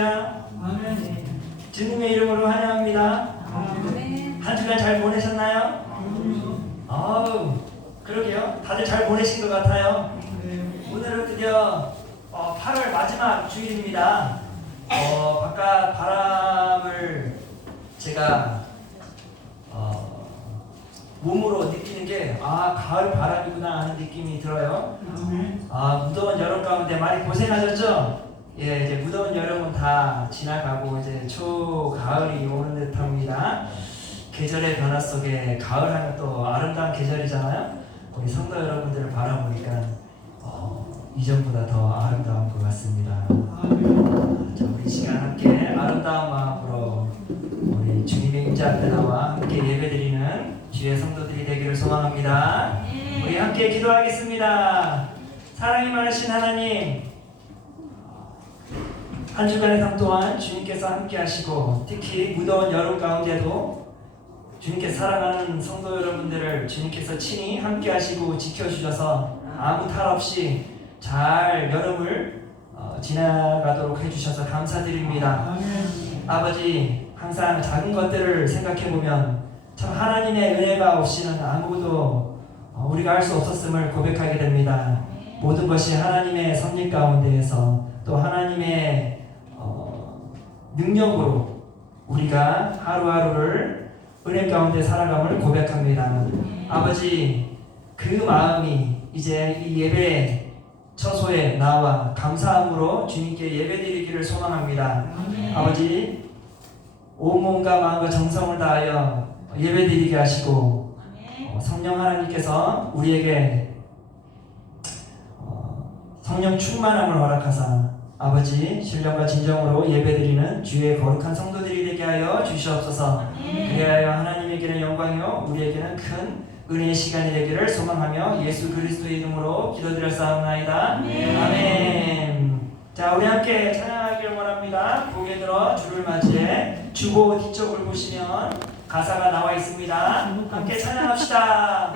아멘. 주님의 이름으로 환영합니다. 아멘. 한 주간 잘 보내셨나요? 아우, 그러게요. 다들 잘 보내신 것 같아요. 오늘은 드디어 8월 마지막 주일입니다. 바깥 바람을 제가 몸으로 느끼는 게 가을 바람이구나 하는 느낌이 들어요. 무더운 여름 가운데 많이 고생하셨죠? 예, 이제 무더운 여름은 다 지나가고 이제 초가을이 오는 듯합니다. 계절의 변화 속에 가을 하면 또 아름다운 계절이잖아요. 우리 성도 여러분들을 바라보니까 이전보다 더 아름다운 것 같습니다. 자, 우리 시간 함께 아름다운 마음으로 우리 주님의 임재 앞에 나와 함께 예배드리는 주의 성도들이 되기를 소망합니다. 우리 함께 기도하겠습니다. 사랑이 많으신 하나님, 한 주간의 삶 동안 주님께서 함께 하시고 특히 무더운 여름 가운데도 주님께 사랑하는 성도 여러분들을 주님께서 친히 함께 하시고 지켜주셔서 아무 탈 없이 잘 여름을 지나가도록 해주셔서 감사드립니다. 아버지, 항상 작은 것들을 생각해보면 참 하나님의 은혜가 없이는 아무것도 우리가 할 수 없었음을 고백하게 됩니다. 모든 것이 하나님의 섭리 가운데에서 또 하나님의 능력으로 우리가 하루하루를 은혜 가운데 살아감을 고백합니다. 아버지, 그 마음이 이제 이 예배 처소에 나와 감사함으로 주님께 예배드리기를 소망합니다. 아버지, 온몸과 마음과 정성을 다하여 예배드리게 하시고 성령 하나님께서 우리에게 성령 충만함을 허락하사 아버지, 신령과 진정으로 예배드리는 주의 거룩한 성도들이 되게 하여 주시옵소서. 그리하여 하나님에게는 영광이요 우리에게는 큰 은혜의 시간이 되기를 소망하며 예수 그리스도의 이름으로 기도드렸사옵나이다. 아멘. 자, 우리 함께 찬양하기를 원합니다. 고개 들어 주를 맞이해 주보 뒤쪽을 보시면 가사가 나와 있습니다. 함께 찬양합시다.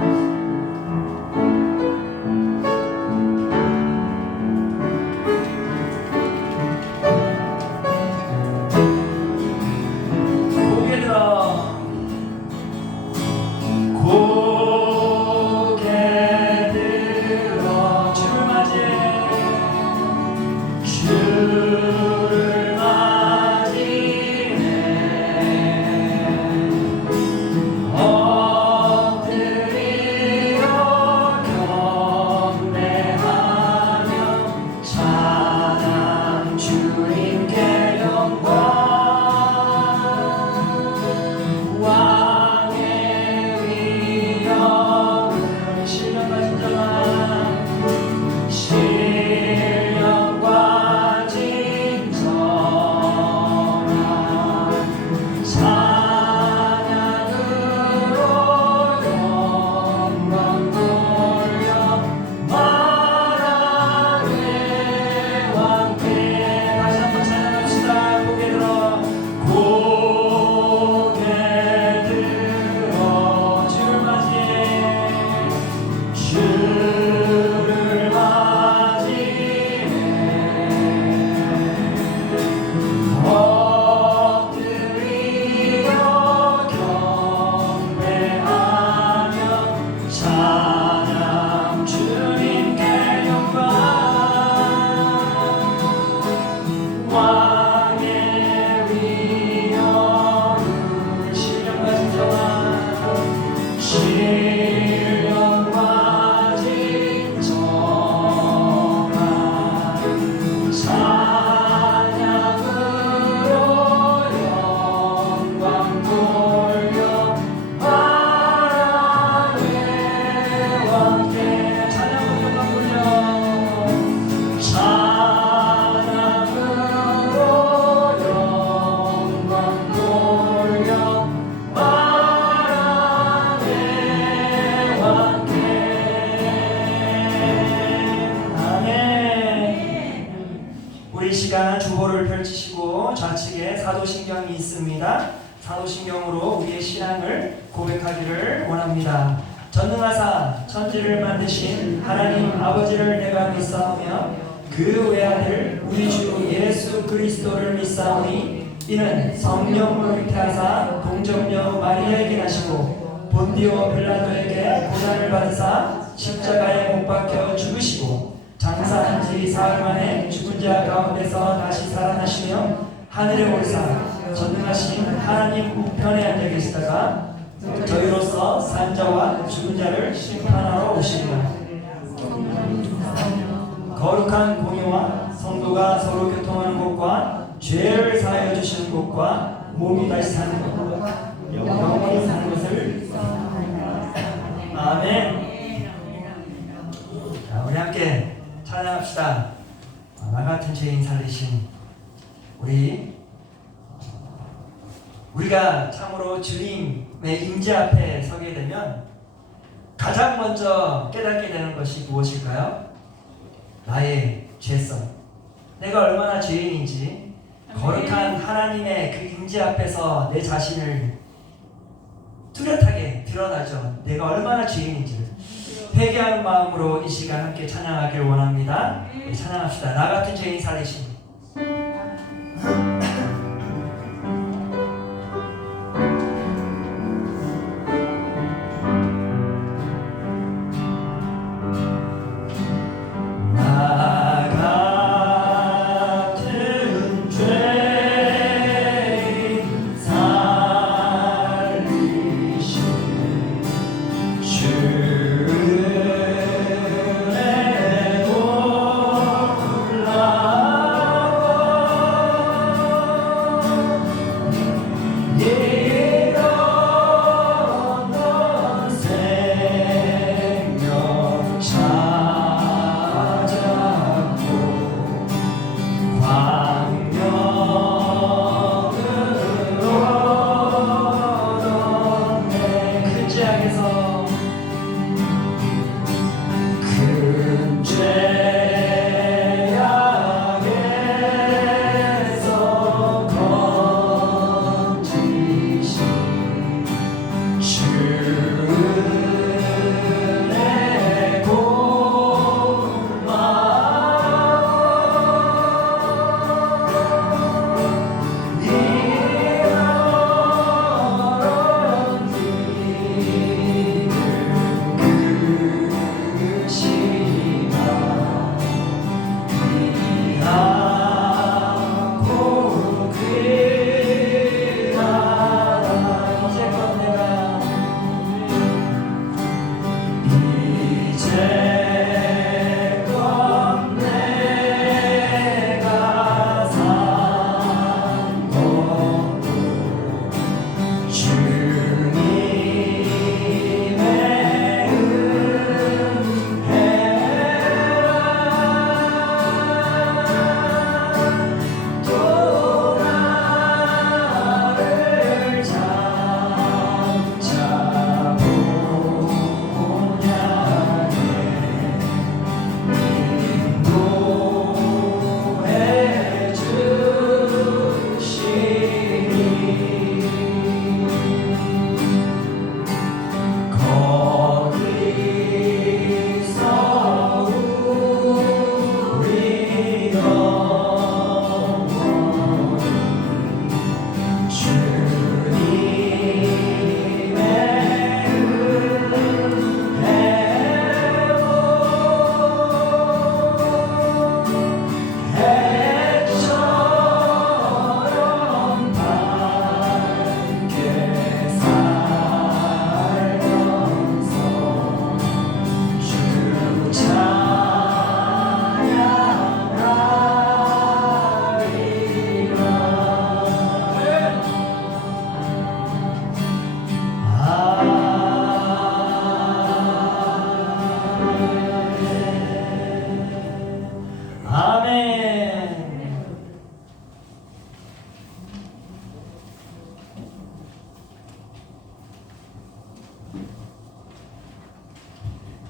주보를 펼치시고 좌측에 사도신경이 있습니다. 사도신경으로 우리의 신앙을 고백하기를 원합니다. 전능하사 천지를 만드신 하나님 아버지를 내가 믿사오며 그 외아들 우리 주 예수 그리스도를 믿사오니 이는 성령으로 잉태하사 동정녀 마리아에게 나시고 본디오 빌라도에게 고난을 받으사 십자가에 못 박혀 죽으시고 장사한 지 사흘 만에 죽은 자 가운데서 다시 살아나시며 하늘에 올사 전능하신 하나님 우편에 앉아 계시다가 저희로서 산자와 죽은 자를 심판하러 오시리라. 거룩한 공의와 성도가 서로 교통하는 곳과 죄를 사하여 주시는 곳과 몸이 다시 사는 곳, 영원히 사는 것을. 아멘. 자, 우리 함께 찬양합시다. 나 같은 죄인 살리신 우리가 참으로 주님의 임재 앞에 서게 되면 가장 먼저 깨닫게 되는 것이 무엇일까요? 나의 죄성, 내가 얼마나 죄인인지, 거룩한 하나님의 그 임재 앞에서 내 자신을 뚜렷하게 드러나죠. 내가 얼마나 죄인인지를 회개하는 마음으로 이 시간 함께 찬양하길 원합니다. 찬양합시다. 나 같은 죄인 살리신.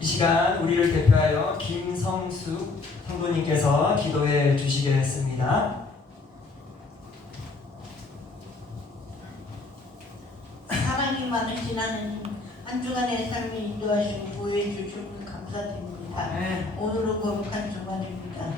이 시간 우리를 대표하여 김성수 성도님께서 기도해 주시겠습니다. 사랑이 많으신 하나님, 한 주간의 삶을 인도하시고 보호해 주시고 감사드립니다. 오늘은 거룩한 주간입니다.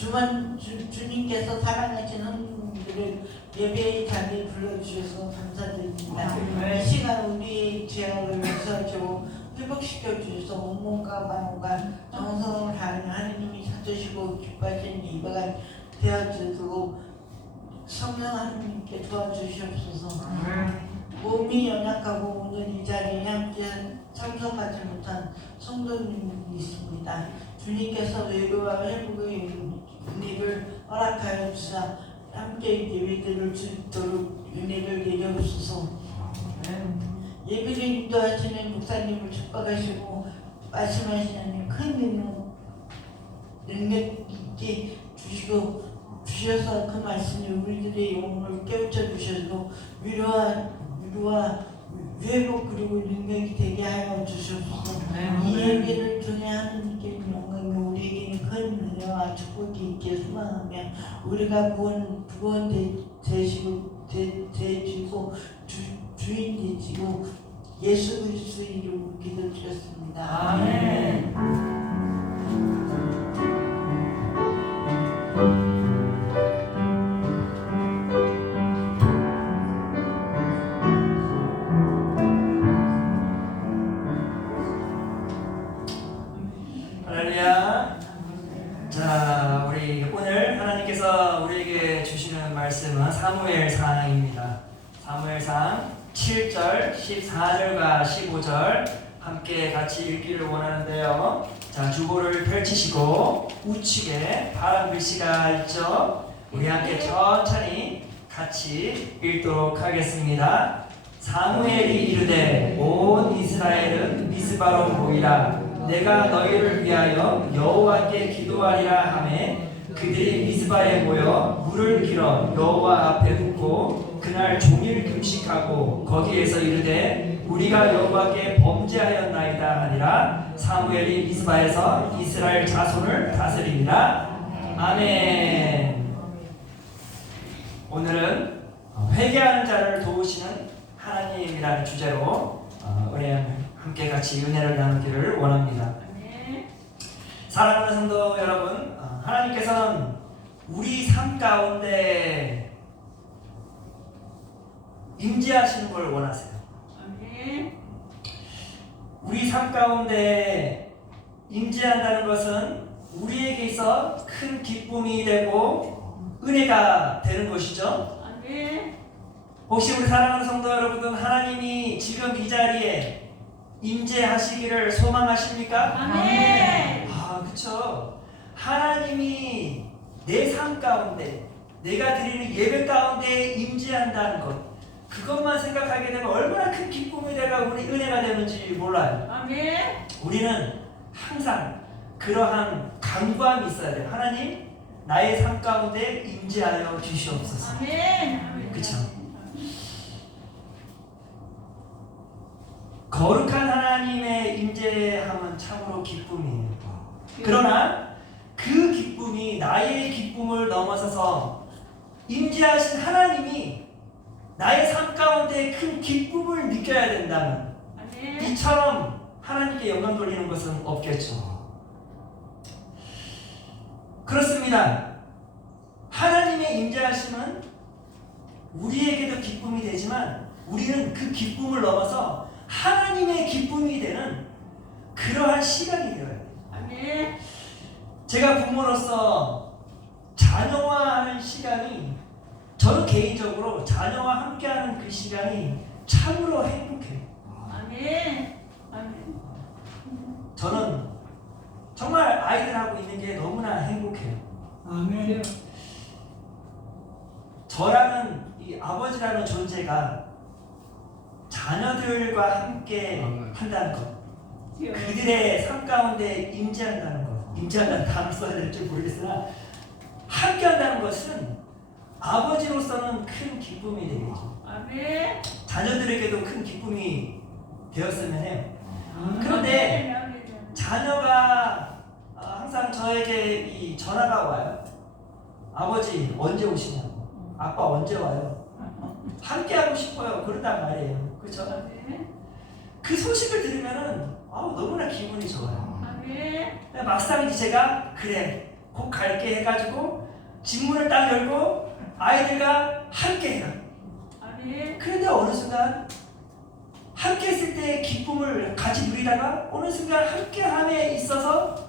주님께서 사랑하시는 분들을 예배의 자리에 불러주셔서 감사드립니다. 이 시간 우리의 죄악을 용서하시고 회복시켜 주셔서 온몸과 마음과 정성을 다하는 하느님이 찾으시고 기뻐하시는 예배가 되어주도록 성령 하느님께 도와주시옵소서. 몸이 연약하고 오늘 이 자리에 함께 참석하지 못한 성도님이 있습니다. 주님께서 외로와 회복의 은혜를 허락하여 주사 함께 예배드릴 수 있도록 은혜를 내려주소서. 예배를 인도하시는 목사님을 축복하시고 말씀하시는 큰 능력 있게 주셔서 그 말씀이 우리들의 영혼을 깨우쳐 주셔서 위로와 회복 그리고 능력이 되게 하여 주시옵소서. 이 예배를 통해 하나님께 영광이 우리에게는 큰 은혜와 축복이 있게 소망하며 우리가 구원 되시고 주인 되시고 예수 그리스도 이름으로 기도드렸습니다. 아멘. 할렐루야. 자, 우리 오늘 하나님께서 우리에게 주시는 말씀은 사무엘상입니다. 사무엘상 7절, 14절과 15절 함께 같이 읽기를 원하는데요. 자, 주보를 펼치시고 우측에 파란 글씨가 있죠. 우리 함께 천천히 같이 읽도록 하겠습니다. 사무엘이 이르되 온 이스라엘은 미스바로 모이라. 내가 너희를 위하여 여호와께 기도하리라 하매 그들이 미스바에 모여 물을 길어 여호와 앞에 붓고 그날 종일 금식하고 거기에서 이르되 우리가 여호와께 범죄하였나이다 하니라. 사무엘이 미스바에서 이스라엘 자손을 다스리니라. 아멘. 오늘은 회개하는 자를 도우시는 하나님이라는 주제로 함께 같이 은혜를 나누기를 원합니다. 사랑하는 성도 여러분, 하나님께서는 우리 삶 가운데 임재하시는 걸 원하세요. 우리 삶 가운데 임재한다는 것은 우리에게 있어 큰 기쁨이 되고 은혜가 되는 것이죠. 혹시 우리 사랑하는 성도 여러분은 하나님이 지금 이 자리에 임재하시기를 소망하십니까? 아멘. 그렇죠. 하나님이 내 삶 가운데 내가 드리는 예배 가운데 임재한다는 것, 그것만 생각하게 되면 얼마나 큰 기쁨이 되고 우리 은혜가 되는지 몰라요. 아멘. 우리는 항상 그러한 간구함이 있어야 돼요. 하나님, 나의 삶 가운데 임재하여 주시옵소서. 아멘. 그렇죠. 거룩한 하나님의 임재함은 참으로 기쁨이에요. 그러나 그 기쁨이 나의 기쁨을 넘어서서 임재하신 하나님이 나의 삶 가운데 큰 기쁨을 느껴야 된다면 이처럼 하나님께 영광 돌리는 것은 없겠죠. 그렇습니다. 하나님의 임재하심은 우리에게도 기쁨이 되지만 우리는 그 기쁨을 넘어서 하나님의 기쁨이 되는 그러한 시간이 되어야 돼요. 아멘. 제가 부모로서 자녀와 하는 시간이, 저는 개인적으로 자녀와 함께하는 그 시간이 참으로 행복해요. 아멘. 아멘. 저는 정말 아이들하고 있는 게 너무나 행복해요. 아멘. 저라는 이 아버지라는 존재가 자녀들과 함께 한다는 것, 그들의 삶 가운데 임재한다는 것, 임재한다는 단어를 써야 될지 모르겠으나 함께 한다는 것은 아버지로서는 큰 기쁨이 되겠죠. 아멘. 자녀들에게도 큰 기쁨이 되었으면 해요. 그런데 자녀가 항상 저에게 이 전화가 와요. 아버지 언제 오시냐고, 아빠 언제 와요, 함께 하고 싶어요, 그런단 말이에요. 그렇죠? 그 소식을 들으면은 너무나 기분이 좋아요. 막상 제가 그래 곧 갈게 해가지고 집문을 딱 열고 아이들과 함께 해요. 아멘. 그런데 어느 순간 함께 했을 때의 기쁨을 같이 누리다가 어느 순간 함께함에 있어서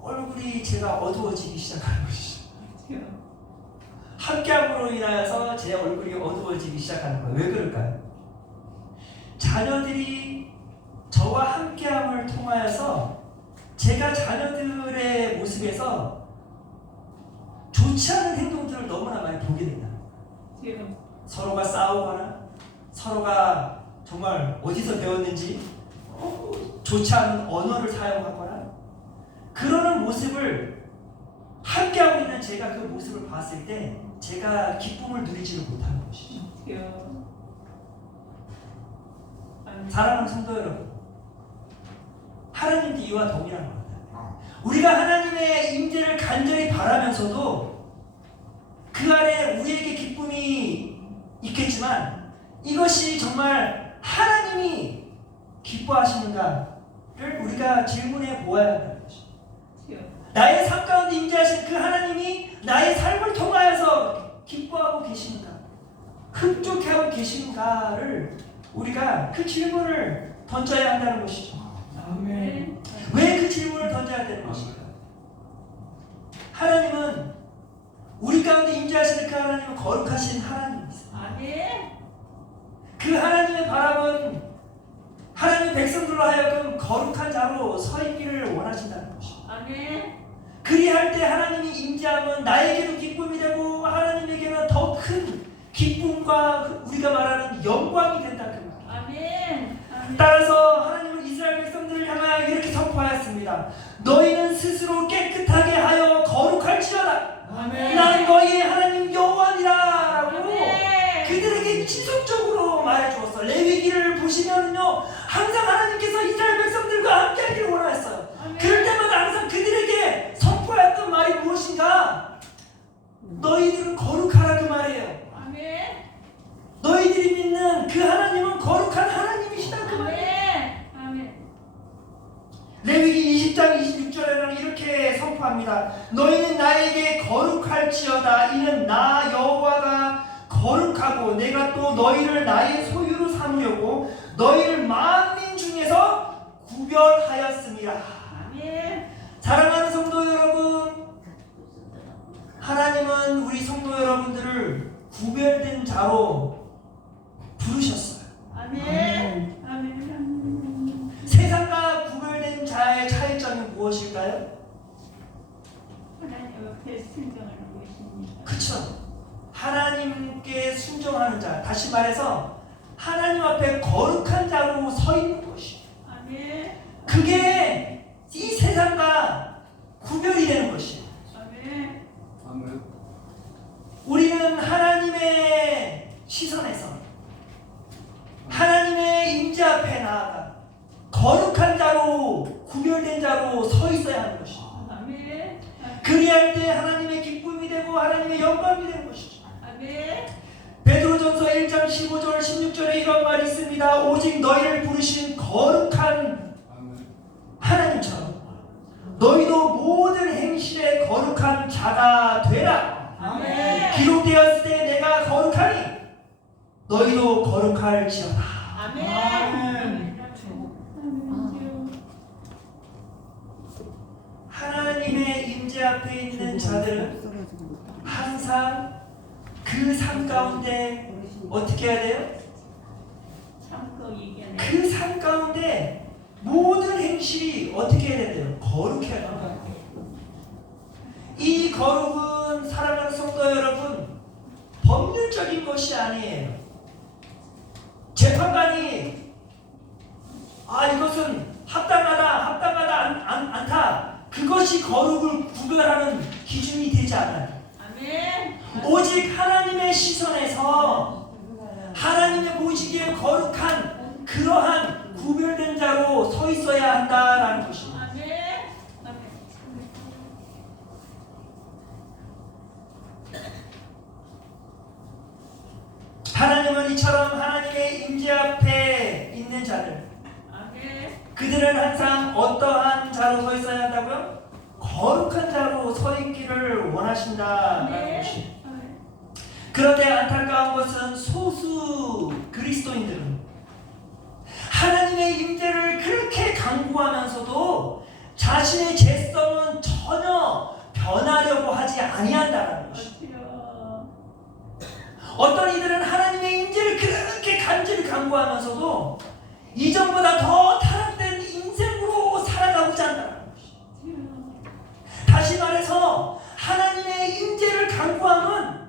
얼굴이 제가 어두워지기 시작하는 것이죠. 함께함으로 인하여서 제 얼굴이 어두워지기 시작하는 거예요. 왜 그럴까요? 자녀들이 저와 함께함을 통하여서 제가 자녀들의 모습에서 좋지 않은 행동들을 너무나 많이 보게 된다. 서로가 싸우거나 서로가 정말 어디서 배웠는지 좋지 않은 언어를 사용하거나 그러는 모습을 함께하고 있는 제가 그 모습을 봤을 때 제가 기쁨을 누리지를 못하는 것이죠. 사랑하는 성도 여러분, 하나님도 이와 동일한 겁니다. 우리가 하나님의 임재를 간절히 바라면서도 그 안에 우리에게 기쁨이 있겠지만 이것이 정말 하나님이 기뻐하시는가를 우리가 질문해 보아야 한다는 것이죠. 나의 삶 가운데 임재하신 그 하나님이 나의 삶을 통하여서 기뻐하고 계시는가, 흡족해하고 계시는가를 우리가 그 질문을 던져야 한다는 것이죠. 아멘. 왜 그 질문을 던져야 되는 것인가? 하나님은 우리 가운데 임재하시는 그 하나님은 거룩하신 하나님이세요. 아멘. 그 하나님의 바람은 하나님의 백성들로 하여금 거룩한 자로 서 있기를 원하신다는 것이죠. 아멘. 그리할 때 하나님이 임재함은 나에게도 기쁨이 되고 하나님에게는 더 큰 기쁨과 우리가 말하는 영광이 된다 그 말. 아멘. 따라서 하나님은 이스라엘 백성들을 향하여 이렇게 선포하였습니다. 너희는 스스로 깨끗하게 하여 거룩할지어다. 아멘. 난 너희의 하나님 여호와니라라고 아멘. 그들에게 지속적으로 말해주었어. 레위기를 보시면은요 항상 하나님께서 이스라엘 백성들과 함께하기를 원하였어요. 아멘. 그럴 때마다 항상 그들에게 선포했던 말이 무엇인가? 너희들은 거룩하라 그 말이에요. 아멘. 너희들이 믿는 그 하나님은 거룩한 하나님이시다 그 말이에요. 아멘. 레위기 20장 26절에는 이렇게 선포합니다. 너희는 나에게 거룩할지어다. 이는 나 여호와가 거룩하고 내가 또 너희를 나의 소유로 삼으려고 너희를 만민 중에서 구별하였습니다. 아멘. 사랑하는 성도 여러분, 하나님은 우리 성도 여러분들을 구별된 자로 부르셨어요. 아멘. 아멘. 세상과 구별된 자의 차이점이 무엇일까요? 하나님 앞에 순종하는 것입니다. 그쵸? 하나님께 순종하는 자, 다시 말해서 하나님 앞에 거룩한 자로 서 있는 것이 아멘. 그게 이 세상과 구별이 되는 것이에요. 아멘. 우리는 하나님의 시선에서 하나님의 임재 앞에 나아가 거룩한 자로 구별된 자로 서 있어야 하는 것이죠. 아멘. 그리할 때 하나님의 기쁨이 되고 하나님의 영광이 되는 것이죠. 아멘. 베드로전서 1장 15절 16절에 이런 말이 있습니다. 오직 너희를 부르신 거룩한 하나님처럼 너희도 모든 행실에 거룩한 자가 되라. 아멘. 기록되었을 때 내가 거룩하니 너희도 거룩할지어다. 아멘. 아멘. 하나님의 임재 앞에 있는 자들은 항상 그 삶 가운데 어떻게 해야 돼요? 참고 이겨내. 그 삶 가운데 모든 행실이 어떻게 해야 돼요? 거룩해야 돼요. 이 거룩은 사랑하는 성도 여러분 법률적인 것이 아니에요. 재판관이 이것은 합당하다 않다 그것이 거룩을 구별하는 기준이 되지 않아요. 아멘. 오직 하나님의 시선에서 하나님의 보시기에 거룩한 그러한 구별된 자로 서 있어야 한다라는 것입니다. 아멘. 아멘. 하나님은 이처럼 하나님의 임재 앞에 있는 자들 아멘. 그들은 항상 어떠한 자로 서 있어야 한다고요? 거룩한 자로 서 있기를 원하신다라는 아멘. 것이. 아멘. 그런데 안타까운 것은 소수 그리스도인들은 하나님의 임재를 그렇게 강구하면서도 자신의 죄성은 전혀 변하려고 하지 아니한다는 것이. 맞지요. 어떤 이들은 하나님의 임재를 그렇게 간절히 강구하면서도 이전보다 더 타락된 인생으로 살아가고자 한다는 것이. 다시 말해서 하나님의 임재를 강구함은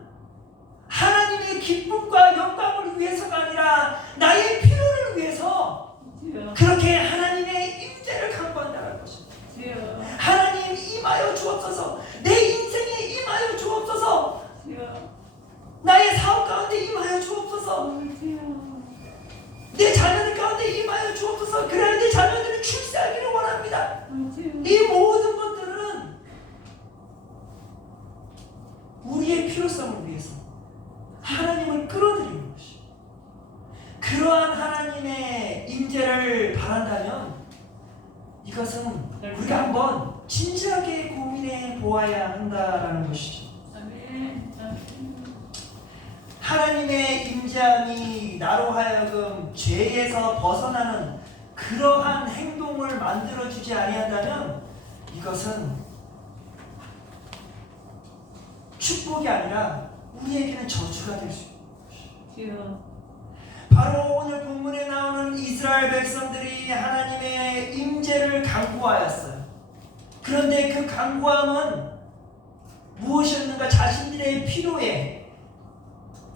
하나님의 기쁨과 영광을 위해서가 아니라 나의 필요를 위해서 그렇게 하나님의 임재를 강구한다는 것입니다. 하나님 임하여 주옵소서. 내 인생에 임하여 주옵소서. 나의 사업 가운데 임하여 주옵소서. 내 자녀들 가운데 임하여 주옵소서. 그래야 내 자녀들이 출세하기를 원합니다. 이 모든 것들은 우리의 필요성을 위해서 하나님을 끌어들이는 것이. 그러한 하나님의 임재를 바란다면 이것은 우리가 한번 진지하게 고민해 보아야 한다라는 것이죠. 하나님의 임재함이 나로 하여금 죄에서 벗어나는 그러한 행동을 만들어주지 아니한다면 이것은 축복이 아니라 우리에게는 저주가 될 수 있는 것이죠. 바로 오늘 본문에 나오는 이스라엘 백성들이 하나님의 임재를 간구하였어요. 그런데 그 간구함은 무엇이었는가? 자신들의 필요에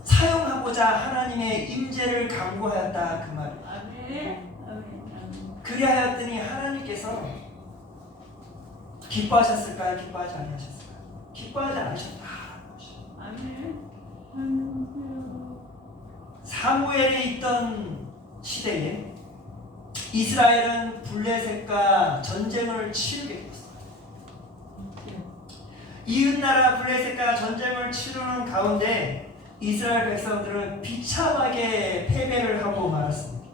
사용하고자 하나님의 임재를 간구하였다 그 말이에요. 그리하였더니 하나님께서 기뻐하셨을까요? 기뻐하지 아니하셨을까요? 기뻐하지 않으셨다. 사무엘에 있던 시대에 이스라엘은 블레셋과 전쟁을 치르게 됐어요. 이웃나라 블레셋과 전쟁을 치르는 가운데 이스라엘 백성들은 비참하게 패배를 하고 말았습니다.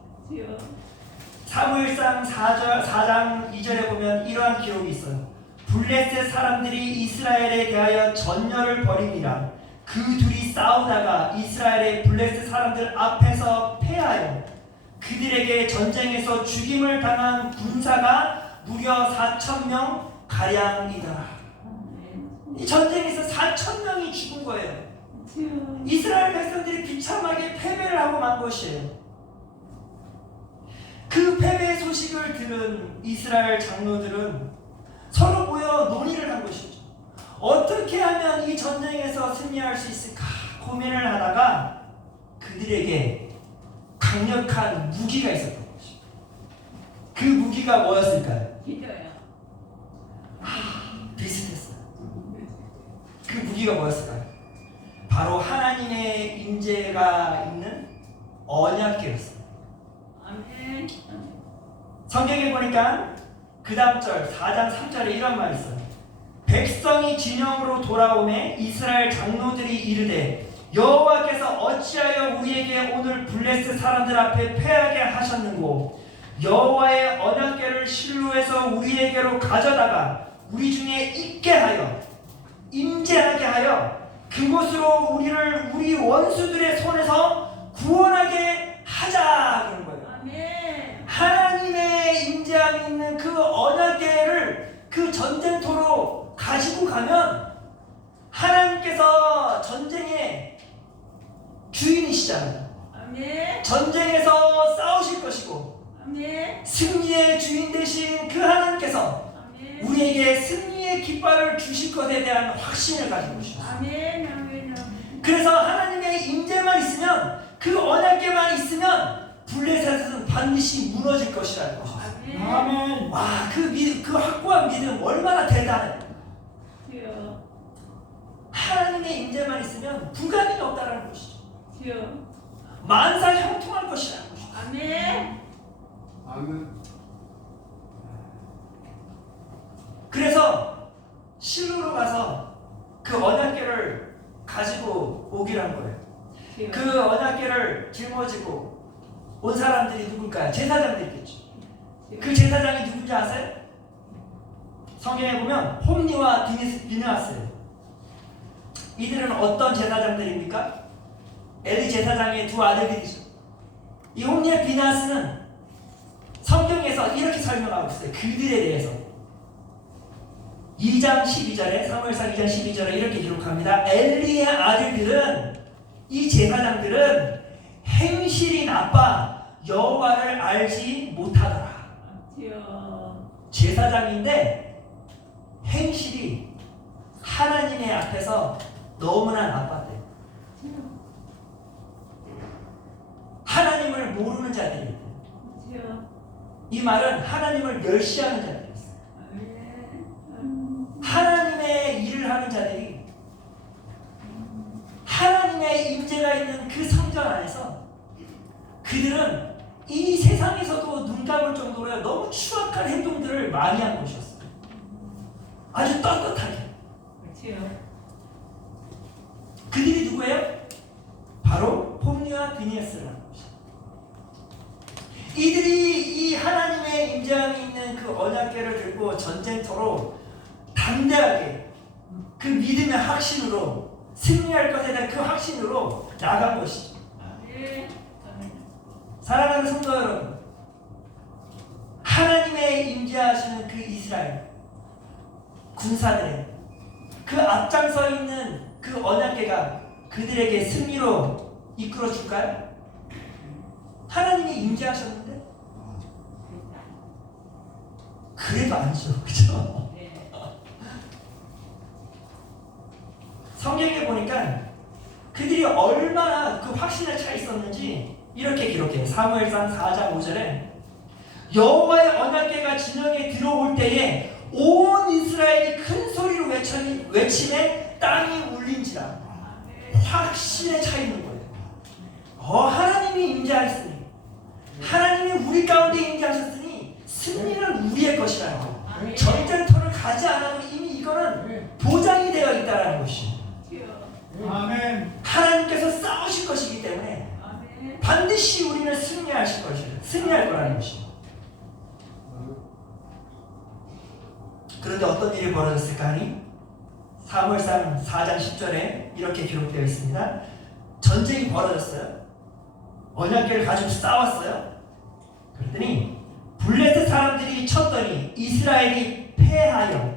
사무엘상 4장 2절에 보면 이러한 기록이 있어요. 블레셋 사람들이 이스라엘에 대하여 전열을 벌이니라. 그 둘이 싸우다가 이스라엘의 블레셋 사람들 앞에서 패하여 그들에게 전쟁에서 죽임을 당한 군사가 무려 4,000명 가량이더라. 이 전쟁에서 4,000명이 죽은 거예요. 이스라엘 백성들이 비참하게 패배를 하고 만 것이에요. 그 패배 소식을 들은 이스라엘 장로들은 서로 모여 논의를 한 것이죠. 어떻게 하면 이 전쟁에서 승리할 수 있을까 고민을 하다가 그들에게 강력한 무기가 있었던 것이죠. 그 무기가 뭐였을까요? 기도요. 비슷했어요. 그 무기가 뭐였을까요? 바로 하나님의 임재가 있는 언약궤였어요. 아멘. 성경에 보니까 그 다음 절 4장 3절에 이런 말이 있어요. 백성이 진영으로 돌아오매 이스라엘 장로들이 이르되 여호와께서 어찌하여 우리에게 오늘 블레셋 사람들 앞에 패하게 하셨는고 여호와의 언약궤를 실로에서 우리에게로 가져다가 우리 중에 있게 하여 임재하게 하여 그곳으로 우리를 우리 원수들의 손에서 구원하게 하자 그런 거예요. 아멘. 하나님의 임재함이 있는 그 언약궤를 그 전쟁터로 가지고 가면 하나님께서 전쟁의 주인이시잖아요. 아멘. 전쟁에서 싸우실 것이고 아멘. 승리의 주인 되신 그 하나님께서 아멘. 우리에게 승리의 깃발을 주실 것에 대한 확신을 가지고 계십니다. 아멘. 아멘. 그래서 하나님의 임재만 있으면 그 언약궤만 있으면 블레셋은 반드시 무너질 것이라는 것입니다. 아멘. 와, 그 확고한 믿음 얼마나 대단해. 주여. 하나님의 임재만 있으면 불가능이 없다는 것이죠. 주여. 만사 형통할 것이라는 것이죠. 아멘. 아멘. 그래서 실로로 가서 그 언약궤를 가지고 오기란 거예요. 주여. 그 언약궤를 짊어지고 온 사람들이 누굴까요? 제사장들이겠죠. 그 제사장이 누군지 아세요? 성경에 보면 홈리와 비느하스예요. 이들은 어떤 제사장들입니까? 엘리 제사장의 두 아들들이죠. 이 홈리와 비느하스는 성경에서 이렇게 설명하고 있어요. 그들에 대해서 2장 12절에 사무엘상 2장 12절에 이렇게 기록합니다. 엘리의 아들들은 이 제사장들은 행실이 나빠 여호와를 알지 못하더라. 제사장인데 행실이 하나님의 앞에서 너무나 나빴대요. 하나님을 모르는 자들이에요. 이 말은 하나님을 멸시하는 자들이었어요. 하나님의 일을 하는 자들이 하나님의 임재가 있는 그 성전 안에서 그들은 이 세상에서도 눈 감을 정도로 너무 추악한 행동들을 많이 한 것이었어요. 아주 떳떳하게. 그들이 누구예요? 바로 홈리와 비느하스라는 것이죠. 이들이 이 하나님의 임재함이 있는 그 언약궤를 들고 전쟁터로 담대하게 그 믿음의 확신으로 승리할 것에 대한 그 확신으로 나간 것이죠. 사랑하는 성도 여러분, 하나님의 임재하시는 그 이스라엘 군사들의 그 앞장서 있는 그 언약궤가 그들에게 승리로 이끌어 줄까요? 하나님이 임재하셨는데? 그래도 아니죠. 그죠? 성경에 보니까 그들이 얼마나 그 확신에 차 있었는지 이렇게 기록해요. 사무엘상 4장 5절에 여호와의 언약궤가 진영에 들어올 때에 온 이스라엘이 큰 소리로 외치매 땅이 울린지라. 확신에 차 있는 거예요. 하나님이 임재하셨으니 하나님이 우리 가운데 임재하셨으니 승리는 우리의 것이라는 거예요. 전쟁터를 가지 않아도 이미 이거는 보장이 되어 있다는 것이에요. 아멘. 하나님께서 싸우실 것이기 때문에 반드시 우리는 승리하실 것이에요. 승리할 거라는 것이에요. 그런데 어떤 일이 벌어졌을까 하니 사무엘상 4장 10절에 이렇게 기록되어 있습니다. 전쟁이 벌어졌어요. 언약궤를 가지고 싸웠어요. 그랬더니 블레셋 사람들이 쳤더니 이스라엘이 패하여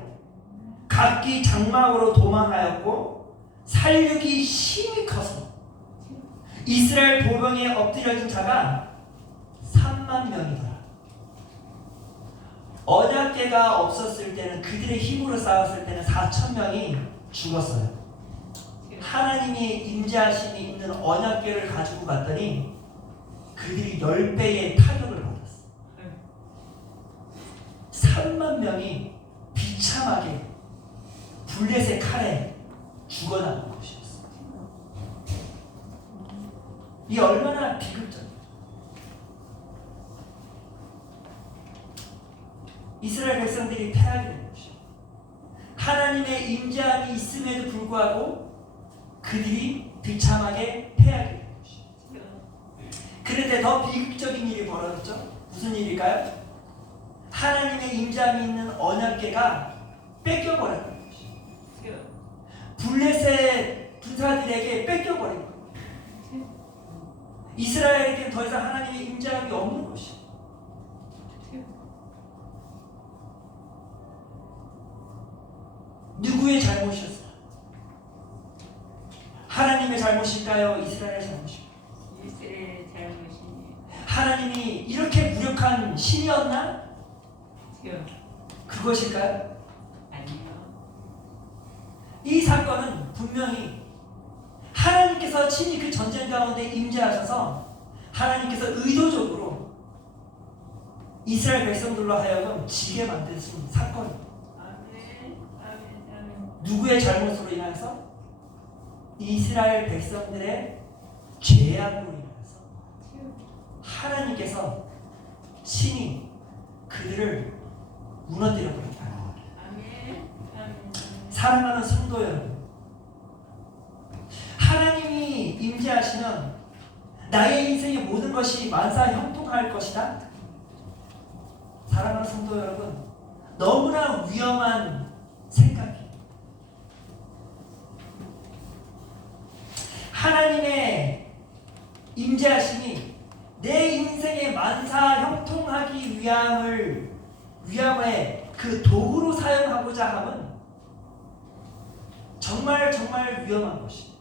각기 장막으로 도망하였고 살육이 심히 커서 이스라엘 보병에 엎드려진 자가 3만 명이더라. 언약궤가 없었을 때는 그들의 힘으로 싸웠을 때는 4천 명이 죽었어요. 하나님이 임재하심이 있는 언약궤를 가지고 갔더니 그들이 10배의 타격을 받았어. 3만 명이 비참하게 블레셋 칼에 죽어나간 것이었어. 이 얼마나 비극적이야. 이스라엘 백성들이 패하게 된 것이야. 하나님의 임재함이 있음에도 불구하고 그들이 비참하게 패하게 된 것이야. 그런데 더 비극적인 일이 벌어졌죠. 무슨 일일까요? 하나님의 임재함이 있는 언약궤가 뺏겨버렸던 것이야. 블레셋 군사들에게 뺏겨버린 거예요. 이스라엘에게는 더 이상 하나님의 임재함이 없는 것이야. 누구의 잘못이었어요? 하나님의 잘못일까요? 이스라엘의 잘못일까요? 이스라엘 잘못이니. 하나님이 이렇게 무력한 신이었나? 그것일까요? 아니요. 이 사건은 분명히 하나님께서 친히 그 전쟁 가운데 임재하셔서 하나님께서 의도적으로 이스라엘 백성들로 하여금 지게 만드신 사건입니다. 누구의 잘못으로 인해서? 이스라엘 백성들의 죄악으로 인해서 하나님께서 친히 그들을 무너뜨려 버렸다. 사랑하는 성도 여러분, 하나님이 임재하시면 나의 인생의 모든 것이 만사 형통할 것이다. 사랑하는 성도 여러분, 너무나 위험한 생각이에요. 하나님의 임재하심이 내 인생의 만사 형통하기 위함의 그 도구로 사용하고자 함은 정말 위험한 것입니다.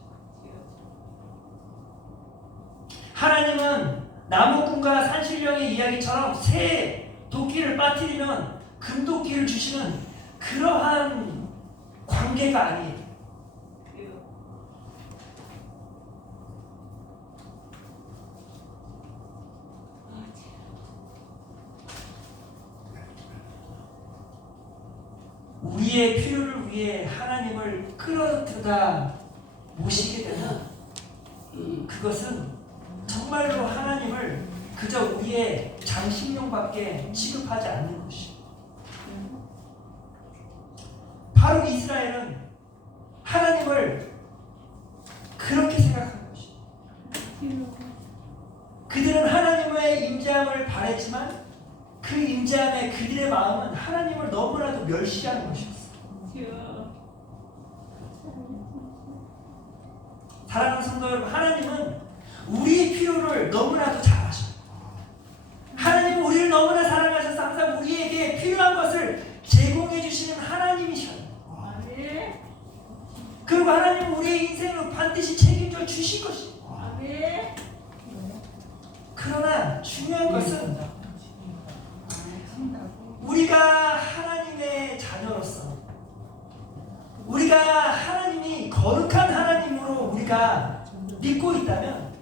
하나님은 나무꾼과 산신령의 이야기처럼 새 도끼를 빠뜨리면 금도끼를 주시는 그러한 관계가 아니에요. 우리의 필요를 위해 하나님을 끌어들다 모시게 되면 그것은 정말로 하나님을 그저 우리의 장식용밖에 취급하지 않는 것이에요. 바로 이스라엘은 하나님을 그렇게 생각한 것이에요. 그들은 하나님의 임재함을 바랬지만 그 임재함에 그들의 마음은 하나님을 너무나도 멸시하는 것이었어요. 사랑하는 성도 여러분, 하나님은 우리의 필요를 너무나도 잘 아셔요. 하나님은 우리를 너무나 사랑하셔서 항상 우리에게 필요한 것을 제공해 주시는 하나님이셔요. 그리고 하나님은 우리의 인생을 반드시 책임져 주실 것입니다. 그러나 중요한 것은 우리가 하나님의 자녀로서 우리가 하나님이 거룩한 하나님으로 우리가 믿고 있다면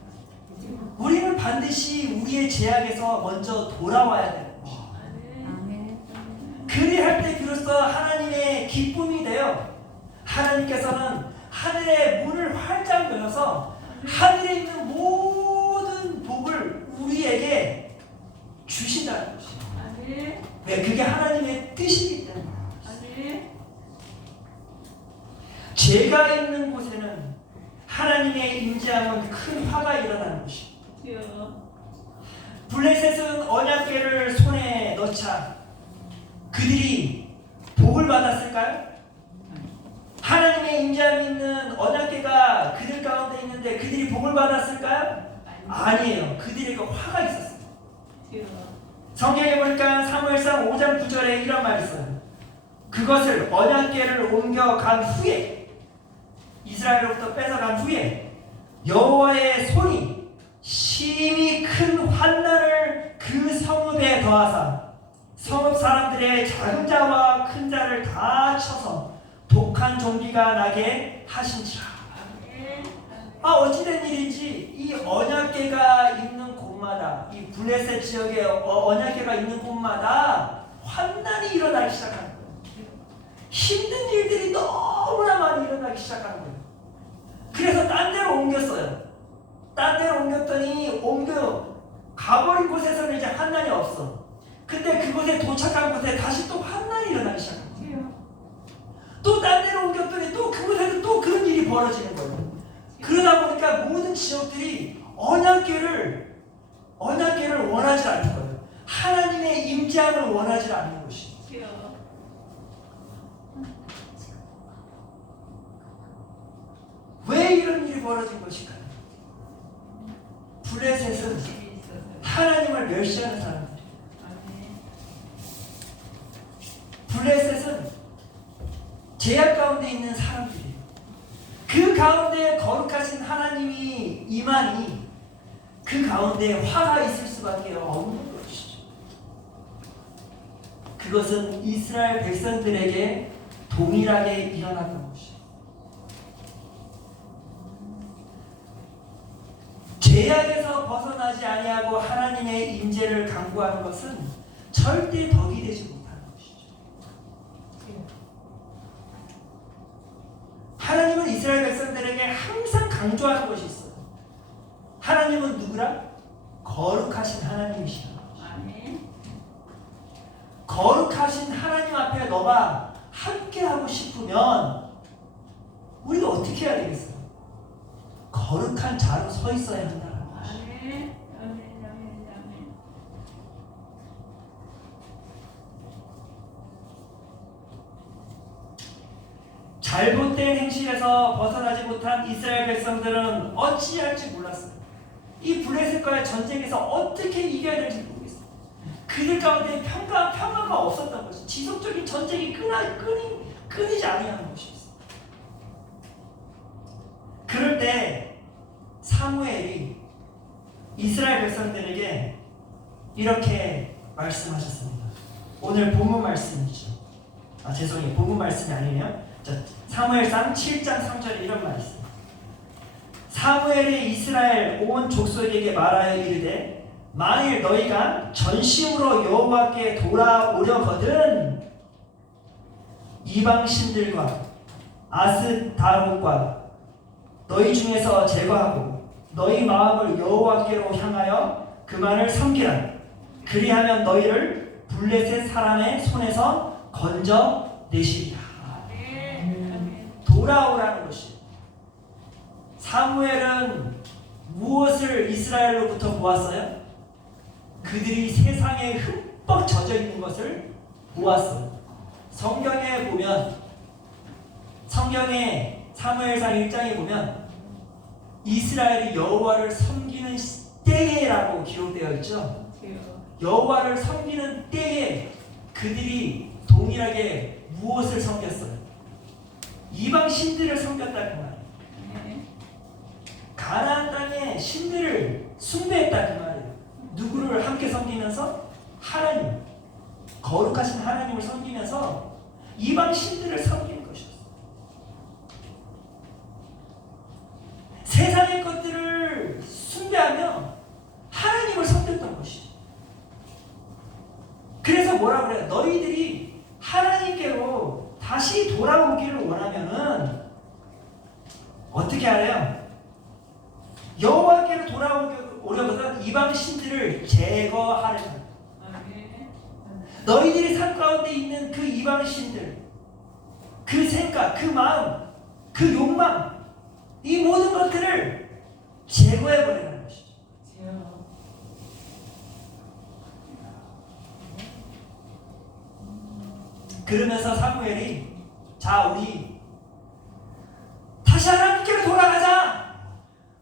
우리는 반드시 우리의 죄악에서 먼저 돌아와야 되는 것입니다. 그리할 때 비로소 하나님의 기쁨이 되어 하나님께서는 하늘의 문을 활짝 열어서 하늘에 있는 모든 복을 우리에게 주신다는 것입니다. 왜? 그게 하나님의 뜻이기 때문에. 죄가 있는 곳에는 하나님의 임재함은 큰 화가 일어나는 것입니다. 블레셋은 언약궤를 손에 넣자 그들이 복을 받았을까요? 하나님의 임재함이 있는 언약궤가 그들 가운데 있는데 그들이 복을 받았을까요? 아니에요. 그들에게 화가 있었어요. 성경에 보니까 사무엘상 5장 9절에 이런 말이 있어요. 그것을 언약궤를 옮겨간 후에 이스라엘로부터 뺏어간 후에 여호와의 손이 심히 큰 환난을 그 성읍에 더하사 성읍 사람들의 작은 자와 큰 자를 다 쳐서 독한 좀비가 나게 하신지라. 어찌된 일인지 이 언약궤가 있는 곳마다 이 블레셋 지역에 언약궤가 있는 곳마다 환난이 일어나기 시작하는 거예요. 힘든 일들이 너무나 많이 일어나기 시작하는 거예요. 그래서 딴 데로 옮겼어요. 딴 데로 옮겼더니 가버린 곳에서는 이제 환난이 없어. 근데 그곳에 도착한 곳에 다시 또 환난이 일어나기 시작한 거예요. 또 딴 데로 옮겼더니 또 그곳에서 또 그런 일이 벌어지는 거예요. 그러다 보니까 모든 지역들이 언약궤를 원하지 않는 거예요. 하나님의 임재함을 원하지 않는 것이에요. 왜 이런 일이 벌어진 것일까요? 블레셋은 하나님을 멸시하는 사람들이에요. 블레셋은 죄악 가운데 있는 사람들이에요. 그 가운데 거룩하신 하나님이 임하니 그 가운데 화가 있을 수밖에 없는 것이죠. 그것은 이스라엘 백성들에게 동일하게 일어났던 것이죠. 죄악에서 벗어나지 아니하고 하나님의 임재를 강구하는 것은 절대 덕이 되지 못하는 것이죠. 하나님은 이스라엘 백성들에게 항상 강조하는 것이 있어요. 하나님은 누구라? 거룩하신 하나님이시라. 거룩하신 하나님 앞에 너가 함께하고 싶으면 우리가 어떻게 해야 되겠어요? 거룩한 자로 서 있어야 한다는 것이죠. 행실에서 벗어나지 못한 이스라엘 백성들은 어찌할지 몰랐어요. 이 블레셋과의 전쟁에서 어떻게 이겨야 될지 모르겠어요. 그들 가운데 평화가 없었던 것이, 지속적인 전쟁이 끊이지 아니하는 것이었어요. 그럴 때 사무엘이 이스라엘 백성들에게 이렇게 말씀하셨습니다. 오늘 본문 말씀이죠. 죄송해요. 본문 말씀이 아니에요. 자, 사무엘상 7장 3절에 이런 말이 있어요. 사무엘이 이스라엘 온 족속에게 말하여 이르되 만일 너희가 전심으로 여호와께 돌아오려거든 이방신들과 아스다롯과 너희 중에서 제거하고 너희 마음을 여호와께로 향하여 그만을 섬기라. 그리하면 너희를 블레셋 사람의 손에서 건져내시리라. 돌아오라는 것이, 사무엘은 무엇을 이스라엘로부터 보았어요? 그들이 세상에 흠뻑 젖어 있는 것을 보았어요. 성경에 보면, 성경에 사무엘상 1장에 보면 이스라엘이 여호와를 섬기는 때에라고 기록되어 있죠. 여호와를 섬기는 때에 그들이 동일하게 무엇을 섬겼어요? 이방 신들을 섬겼다 그 말이에요. 가나안 땅의 신들을 숭배했다 그 말이에요. 누구를 함께 섬기면서? 하나님, 거룩하신 하나님을 섬기면서 이방 신들을 섬기는 것이었어요. 세상의 것들을 숭배하며 하나님을 섬겼던 것이죠. 그래서 뭐라고 그래요? 너희들이 하나님께로 다시 돌아오기를 원하면은 어떻게 하래요? 여호와께로 돌아오려거든 이방 신들을 제거하라. 너희들이 삶 가운데 있는 그 이방 신들, 그 생각, 그 마음, 그 욕망, 이 모든 것들을 제거해버리라는 것이죠. 그러면서 사무엘이 자 우리 다시 하나님께로 돌아가자.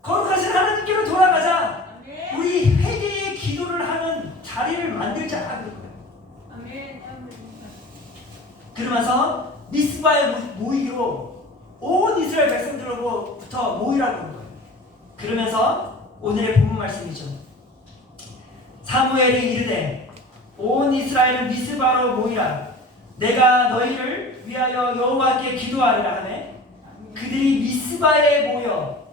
거룩하신 하나님께로 돌아가자. 우리 회개의 기도를 하는 자리를 만들자. 그러면서 미스바에 모이기로 온 이스라엘 백성들로부터 모이라고 하는 거예요. 그러면서 오늘의 본문 말씀이죠. 사무엘이 이르되 온 이스라엘은 미스바로 모이라. 내가 너희를 위하여 여호와께 기도하리라 하매 그들이 미스바에 모여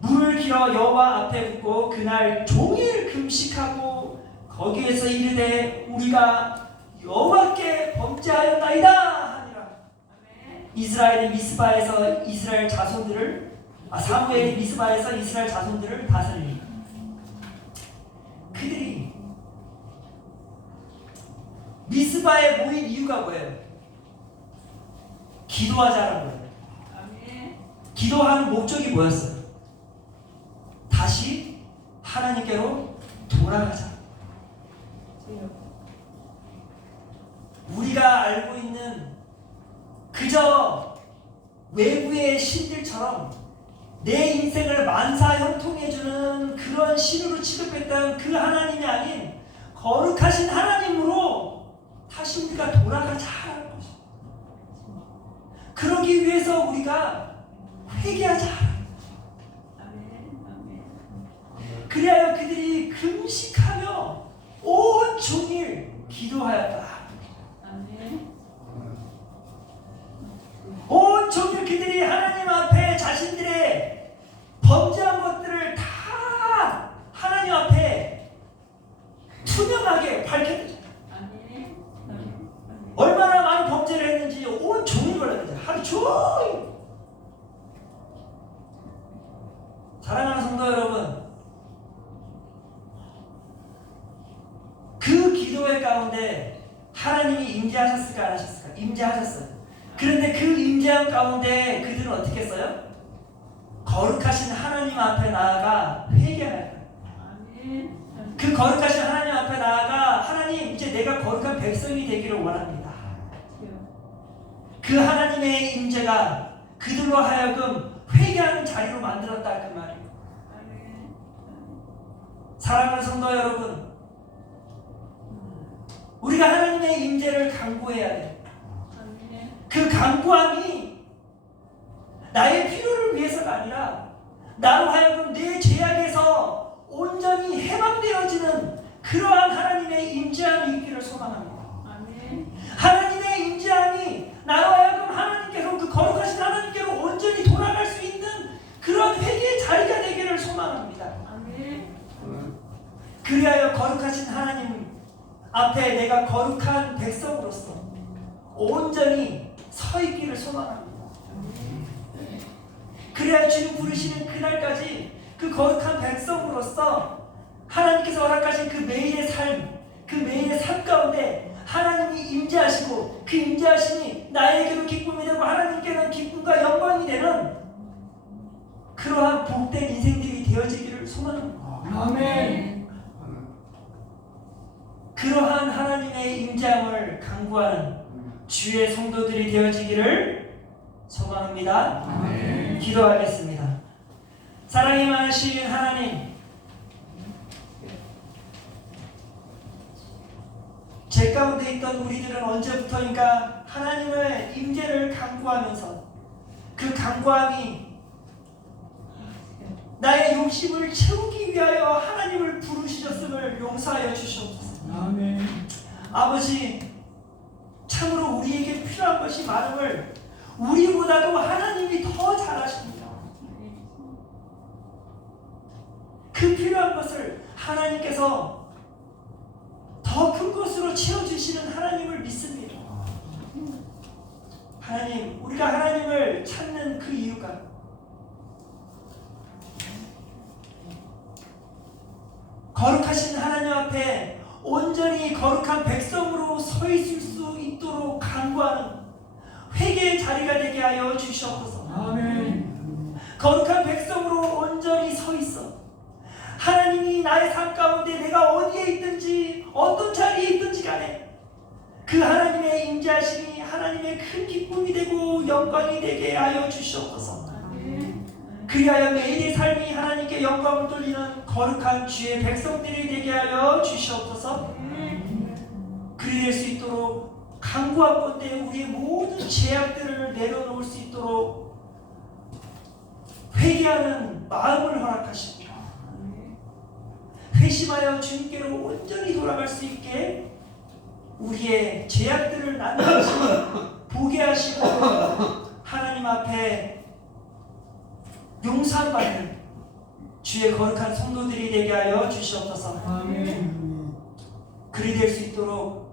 물을 길어 여호와 앞에 붓고 그날 종일 금식하고 거기에서 이르되 우리가 여호와께 범죄하였나이다 하니라. 이스라엘이 미스바에서 이스라엘 자손들을 사무엘이 미스바에서 이스라엘 자손들을 다스리니 그들이 미스바에 모인 이유가 뭐예요? 기도하자라는 거예요. 기도하는 목적이 뭐였어요? 다시 하나님께로 돌아가자. 우리가 알고 있는 그저 외부의 신들처럼 내 인생을 만사 형통해주는 그런 신으로 취급했던 그 하나님이 아닌 거룩하신 하나님으로 다시 우리가 돌아가자라는 것입니다. 그러기 위해서 우리가 회개하자. 그리하여 그들이 금식하며 온 종일 기도하였다. 온 종일 그들이 하나님 앞에 자신들의 범죄한 것들을 다 하나님 앞에 투명하게 밝혔죠. 얼마나 많은 범죄를 했는지 온 종일 걸렸는지 하루 종일. 사랑하는 성도 여러분, 그 기도회 가운데 하나님이 임재하셨을까 안 하셨을까? 임재하셨어요. 그런데 그 임재한 가운데 그들은 어떻게 했어요? 거룩하신 하나님 앞에 나아가 회개해야 해요. 그 거룩하신 하나님 앞에 나아가 하나님 이제 내가 거룩한 백성이 되기를 원합니다. 그 하나님의 임재가, 그들로 하여금 회개하는 자리로 만들었다 그 말이에요. 사랑하는 성도 여러분, 우리가 하나님의 임재를 간구해야 돼요. 그 간구함이 나의 필요를 위해서가 아니라 나로 하여금 내 죄악에서 온전히 해방되어지는 그러한 하나님의 임재함이 있기를 소망합니다. 하나님의 임재함이 나로 하여금 하나님께로 그 거룩하신 하나님께로 온전히 돌아갈 수 있는 그런 회개의 자리가 되기를 소망합니다. 그리하여 거룩하신 하나님 앞에 내가 거룩한 백성으로서 온전히 서 있기를 소망합니다. 그래야 주님 부르시는 그날까지 그 거룩한 백성으로서 하나님께서 허락하신 그 매일의 삶, 그 매일의 삶 가운데 하나님이 임재하시고 그 임재하심이 나에게도 기쁨이 되고 하나님께는 기쁨과 영광이 되는 그러한 복된 인생들이 되어지기를 소망합니다. 아멘. 그러한 하나님의 임재함을 간구하는 주의 성도들이 되어지기를 소망합니다. 아멘. 기도하겠습니다. 사랑이 많으신 하나님, 죄 가운데 있던 우리들은 언제부터인가 하나님의 임재를 간구하면서 그 간구함이 나의 욕심을 채우기 위하여 하나님을 부르셨음을 용서하여 주시옵소서. 아멘. 아버지, 참으로 우리에게 필요한 것이 많음을 우리보다도 하나님이 더 잘 아십니다. 그 필요한 것을 하나님께서 더 큰 것으로 채워주시는 하나님을 믿습니다. 하나님, 우리가 하나님을 찾는 그 이유가 거룩하신 하나님 앞에 온전히 거룩한 백성으로 서 있을 수 있도록 간구하는 회개의 자리가 되게 하여 주시옵소서. 아멘. 거룩한 백성으로 온전히 서 있어 하나님이 나의 삶 가운데 내가 어디에 있든지 어떤 자리에 있든지 간에 그 하나님의 임재하심이 하나님의 큰 기쁨이 되고 영광이 되게 하여 주시옵소서. 그리하여 매일의 삶이 하나님께 영광을 돌리는 거룩한 주의 백성들이 되게 하여 주시옵소서. 그리 될 수 있도록 간구하건대 우리의 모든 죄악들을 내려놓을 수 있도록 회개하는 마음을 허락하십니다. 회심하여 주님께로 온전히 돌아갈 수 있게 우리의 죄악들을 낱낱이 보게 하시고 하나님 앞에 용서받는 주의 거룩한 성도들이 되게 하여 주시옵소서. 아멘. 그리 될 수 있도록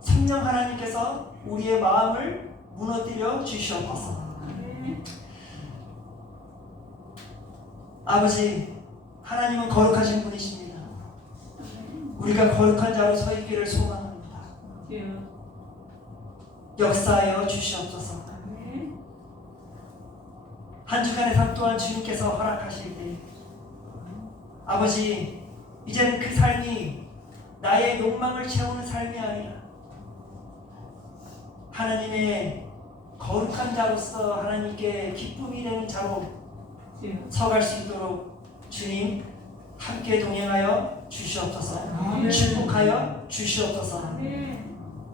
성령 하나님께서 우리의 마음을 무너뜨려 주시옵소서. 아버지, 하나님은 거룩하신 분이십니다. 우리가 거룩한 자로 서 있기를 소망합니다. 역사하여 주시옵소서. 한 주간의 삶 또한 주님께서 허락하실 때 아버지, 이제는 그 삶이 나의 욕망을 채우는 삶이 아니라 하나님의 거룩한 자로서 하나님께 기쁨이 되는 자로 서갈 수 있도록 주님 함께 동행하여 주시옵소서. 아멘. 축복하여 주시옵소서.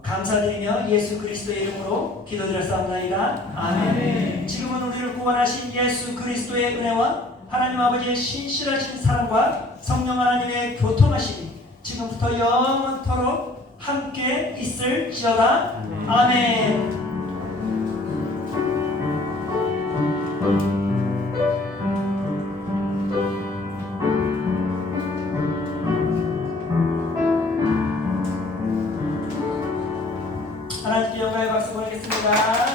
감사드리며 예수 그리스도의 이름으로 기도드렸사옵나이다. 아멘. 아멘. 지금은 우리를 구원하신 예수 그리스도의 은혜와 하나님 아버지의 신실하신 사랑과 성령 하나님의 교통하심이 지금부터 영원토록 함께 있을지어다. 아멘. 하나님께 영광의 박수 보내겠습니다.